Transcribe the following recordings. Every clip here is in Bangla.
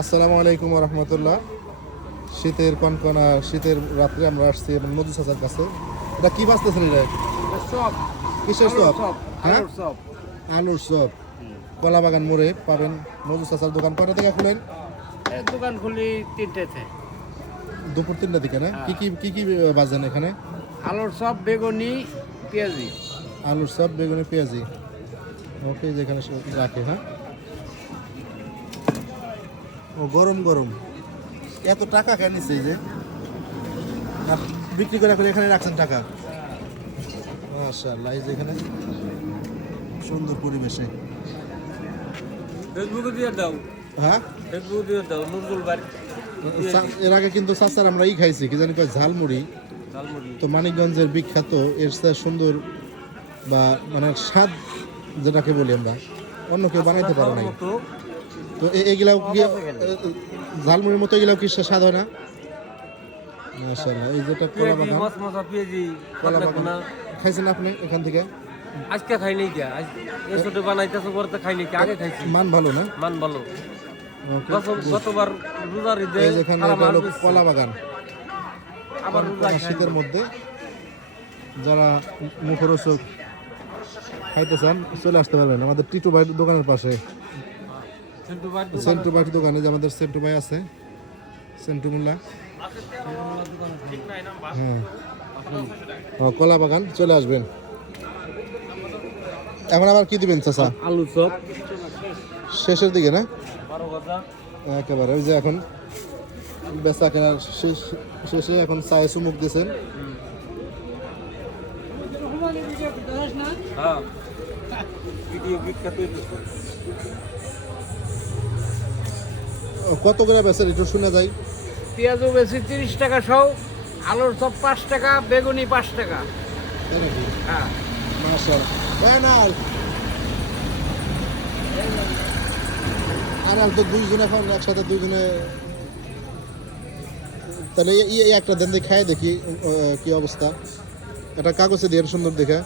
আসসালামু আলাইকুম রহমতুল্লাহ। শীতের কনকনা শীতের রাত্রে আমরা আসছি এবং মধু চাচার কাছে। এটা কি বাঁচতেছেন? এটা সব কিসের চপ? হ্যাঁ, আলুর সব আলুর চপ। কলা বাগান মোড়ে পাবেন মধু চাচার দোকান। কটা থেকে খুলেন? এই দোকান খুলি 3টেতে। দুপুর 3টা দিকে না? হ্যাঁ। কি বাজেন এখানে? আলুর সব, বেগুনি, পেঁয়াজি। আলুর চপ, বেগুনি, পেঁয়াজি। ওকে, যেখানে রাখে। হ্যাঁ, ও গরম গরম। এত টাকা কেন নিচ্ছে? এই যে আর বিক্রি করে করে এখানে রাখছেন টাকা। মাশাআল্লাহ, এই যে এখানে সুন্দর পরিবেশে। ফেসবুকে দিয়ে দাও, হ্যাঁ, ফেসবুকে দিয়ে দাও নজরুল বাড়ি এর আগে কিন্তু চাচার আমরা খাইছি, কি জানি কয় ঝালমুড়ি। ঝালমুড়ি। তো মানিকগঞ্জের বিখ্যাত, এর চেয়ে সুন্দর বা মানে স্বাদ যেটাকে বলি আমরা, অন্য কেউ বানাইতে পারে নাই। তো এগুলাও কি ঝালমুড়ির মতো? এগুলাও কি স্বাদ হয় না? মাশাআল্লাহ, এই যেটা কলা বাগান। মশমশা পেঁয়াজি, কলা বাগান খাইছেন আপনি এখান থেকে? আজকে খাই নাই কে, আজ এই ছোট বানাইতেছে পরে খাই নাই কে, আগে খাইছি। মান ভালো না? মান ভালো। ওকে, গতবার রোজার ঈদে এই যেখানে খারাপ এটা হলো মাল বেচছি। কলা বাগান। আবার রোজা শীতের মধ্যে যারা মুখরোচক খাইতে চান চলে আসতে পারবেন আমাদের টিটু ভাই দোকানের পাশে। সেন্টু ভাইয়ের দোকানে যে আমাদের সেন্টু ভাই আছে, সেন্টু মোল্লা। হ্যাঁ, কলা বাগান চলে আসবেন। এখন আবার কি দিবেন চাচা? আলু চপ শেষের দিকে না? 12 ভাজা। একেবারে ওই যে এখন বেচা কেনার শেষে এখন চায়ে চুমুক দিয়েছেন। হ্যাঁ, ভিডিও বিখ্যাত। কত করে বেচেন একটু শুনে যাই। পেঁয়াজও বেশি 30 টাকা সহ, আলুর চপ 5 টাকা, বেগুনি 5 টাকা। তাই নাকি? হ্যাঁ, মাশাআল্লাহ। আর তো দুইজন এখন একসাথে দুইজনে, তাহলে এই একটা দেন দিয়ে খাই দেখি কি অবস্থা। এটা কাগজে দিয়ে সুন্দর দেখে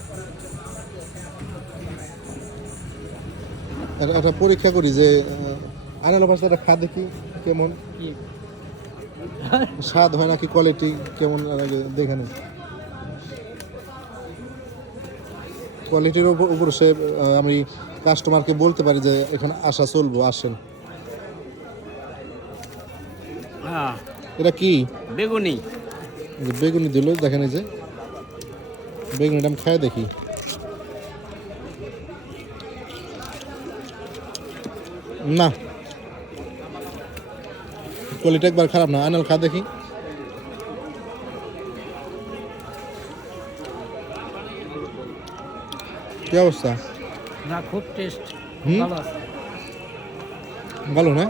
একটা পরীক্ষা করি যে আনাল অবস্থাটা খা দেখি কেমন স্বাদ হয় নাকি কোয়ালিটি কেমন দেখে নেই। কোয়ালিটির উপর সে আমি কাস্টমারকে বলতে পারি যে এখানে আসা চলবো, আসেন। হ্যাঁ, এটা কি? বেগুনি। বেগুনি দিল, দেখেন এই যে বেগুনিটা আমি খাই দেখি। না, কোয়ালিটি একবার খারাপ না। আনাল খা দেখি। কি অবস্থা? না, খুব টেস্ট হুম? ভালো আছে। ভালো না?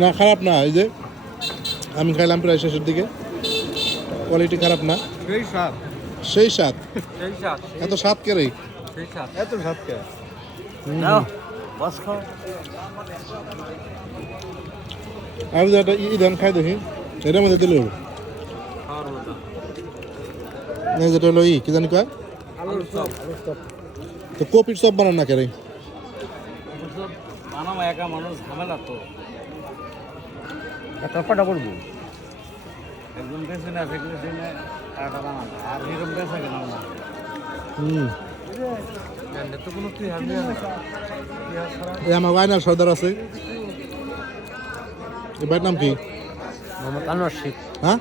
না, খারাপ না। এই যে আমি খাইলাম প্রায় শেষের দিকে, কোয়ালিটি খারাপ না, সেই স্বাদ, সেই স্বাদ। সেই স্বাদ, এত স্বাদ কে রে? সেই স্বাদ, এত স্বাদ কে? বস খাও। আমি যে একটা ধান খাই দেখি, এটার মধ্যে দিলেও খাওয়ার মতো। এই যেটা হলো কি জানি কয়, আলুর চপ, আলুর চপ। তো কপির চপ বানান না কেরে? আলুর চপ বানাবো, একা মানুষ, ঝামেলা তো। কটা করবো? একজন বেছে না, সেগুলো সেনে টাকা বানাবো, আর এরকম বেছে কেন না? তো কোনো তুই হারবি না। এই আমার ওয়াইনার সর্দার আছে, এই ভাইয়ের নাম কি? মোহাম্মদ আনোয়ার শেখ। হ্যাঁ,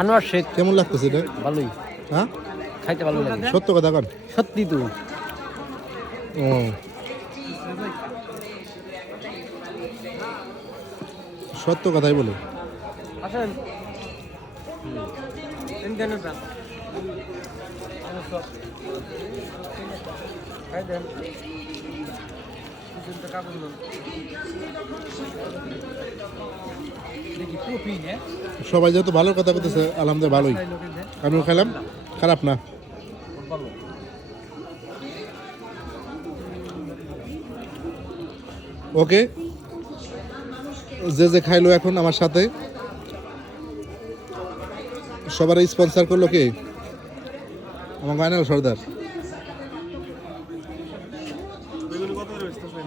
আনোয়ার শেখ। কেমন লাগতেছে এটা? ভালোই, হ্যাঁ, খাইতে ভালো লাগে। সত্য কথা কন। সত্যি তো। ও, সত্য কথাই বলে। আসেন। খাই দেন। দেখি কপি নে। সবাই যেহেতু ভালো কথা বলতেছে, আলহামদুলিল্লাহ ভালোই। আমিও খেলাম, খারাপ না। ভালো। ওকে, যে যে খাইলো এখন আমার সাথে, সবার স্পন্সর করলো কে? আমার গায়নাল সর্দার। কত করে বেচতেছেন?